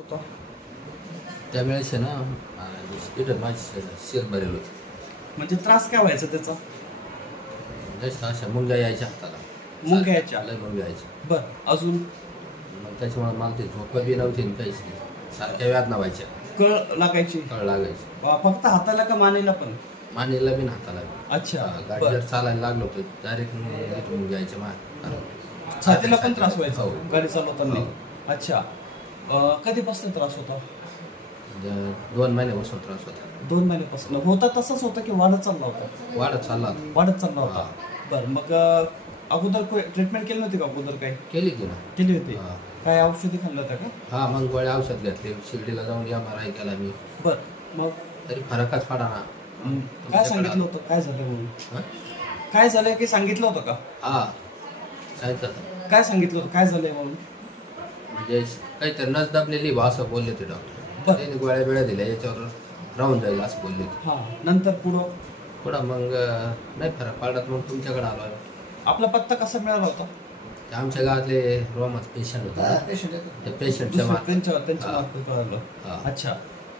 होता. त्यावेळेस आहे ना माझी शिर भरेल होती. म्हणजे त्रास काय व्हायचा त्याचा? जास्त अशा मुंग्या यायच्या हाताला. मुंग्या यायच्या? लय मुंग्या यायच्या बर अजून? मग त्याच्यामुळे मला ते झोप बी नव्हती आणि काहीच नाही. सारख्या व्याधना व्हायच्या. कळ लागायची? कळ लागायची. वा, फक्त हाताला का मानेला पण? मानेला बी हाताला. बी अच्छा गाडी बर. चालायला लागलो तर डायरेक्ट मुंग्या यायच्या मा छातीला पण त्रास व्हायचा? हो. गाडी चालवताना? हो. अच्छा. कधीपासून त्रास होता? दोन महिन्यापासून त्रास होता. दोन महिन्यापासून. होता तसंच होता की वाढत चालला होता? वाढत चालला होता. वाढत चालला होता. बर मग अं, अगोदर ट्रीटमेंट केली नव्हती का अगोदर काय केली की ना. केली होती. हा. काय औषधी खाल्लं होतं का? हा मग गोळ्या औषध घेतले. शिर्डीला जाऊन एम आर आय केला मी. बर मग? तरी फरकच पडा ना. हं, काय सांगितलं होतं? काय झालं म्हणून? हा? काय झालंय की सांगितलं होतं का? हा. होतं. काय सांगितलं होतं? काय झालंय म्हणून? म्हणजे काहीतरी नस दाबलेली बा असं बोलले ते डॉक्टर त्यांनी गोळ्या बिळ्या दिल्या याच्यावर राहून जाईल असं बोलले ते. हा नंतर पुढं? पुढं मग अं, नाही फरक पडत मग तुमच्याकडे आलो. आपला पत्ता कसा मिळाला होता? ते आमच्या गावातले रोमच पेशंट होते. त्या पेशंटच्या दुसरं त्यांच्या त्यांच्या. मार्फत कळालं. हा. अच्छा.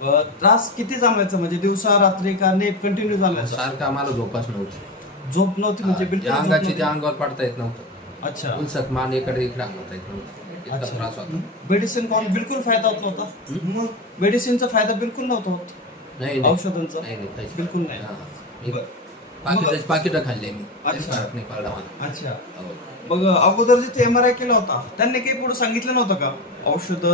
अं, त्रास किती जामायचा? म्हणजे दिवसा रात्री का नाही कंटिन्यू जामायचा सारखं आम्हाला झोपाच नव्हती. झोप नव्हती म्हणजे बिलकुल त्या झोप अंगाची नव्हती? त्या अंगावर पडता येत नव्हतं. अच्छा. उलसक मान इकडे इकडे आणता येत नव्हतं. इतका त्रास अच्छा होता मेडिसिन कॉल बिलकुल फायदा होत नव्हता. मग मेडिसिनचा फायदा बिलकुल नव्हता होत. नाही नाही. औषधांचा. नाही नाही काहीच बिलकुल नाही. हा. मी बरं. पाकिट पाकिटं खाल्ले मी. तरी अच्छा. फरक नाही पडला मला. अच्छा. हो. मग अगोदर जिथे एम आर आय केला होता त्यांनी काही पुढे सांगितलं नव्हतं का? औषध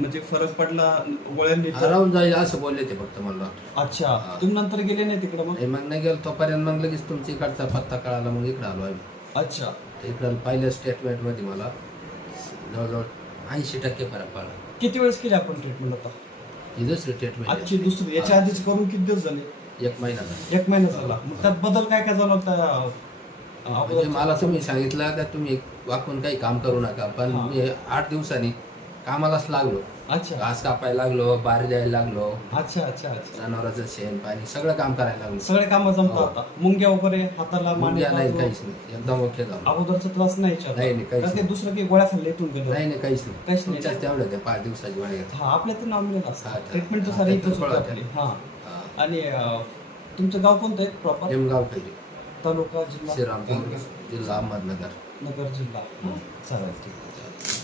म्हणजे फरक पडला गोळ्यांनी राहून जाईल असं बोलले ते फक्त मला. अच्छा. तुम्ही नंतर गेले नाही तिकडे मग? नाही, मग नाही गेलो. तोपर्यंत मग लगेच तुमच्या इकडचा पत्ता कळाला मग इकडे आलो आम्ही. अच्छा. इकडं पहिल्या स्टेटमेंटमध्ये मला. जवळजवळ ऐंशी टक्के फरक पडला. किती वेळेस केली आपण ट्रीटमेंट आता? ही दुसरी ट्रीटमेंट आजची दुसरी. याच्या आधीच करून किती दिवस झाले? एक महिना झाला. एक महिना झाला. मग त्यात बदल काय काय जाणवता म्हणजे मला तुम्ही सांगितलं का तुम्ही वाकून काही काम करू नका पण हा. मी आठ दिवसांनी कामालाच लागलो. अच्छा. घास कापायला लागलो बाहेर द्यायला लागलो. अच्छा अच्छा अच्छा. जनावरांचं शेण पाणी सगळं काम करायला लागलो. सगळे काम जमतात हो. आता. मुंग्या वगैरे हाताला मुंग्या नाही काहीच नाही. एकदम ओके झालं. अगोदरचा त्रास नाही याच्यात. नाही, नाही, काहीच का ते नाही. दुसरं काही गोळ्या खाल्ल्या इथून गेलो. नाही नाही काहीच नाही. काहीच नाही. तुमच्याच तेवढं त्या पाच दिवसाची गोळ्या. हा आपल्या तर नामिनेट हा, असतात ट्रीटमेंट तर हा, सारी त्या इथंच होती आपली. हा. हा. आणि अं, तुमचं गाव कोणतं आहे प्रॉपर निमगाव काही तालुका जिल्हा? श्रीरामपूर जिल्हा अहमदनगर. नगर जिल्हा. चालेल ठीक आहे.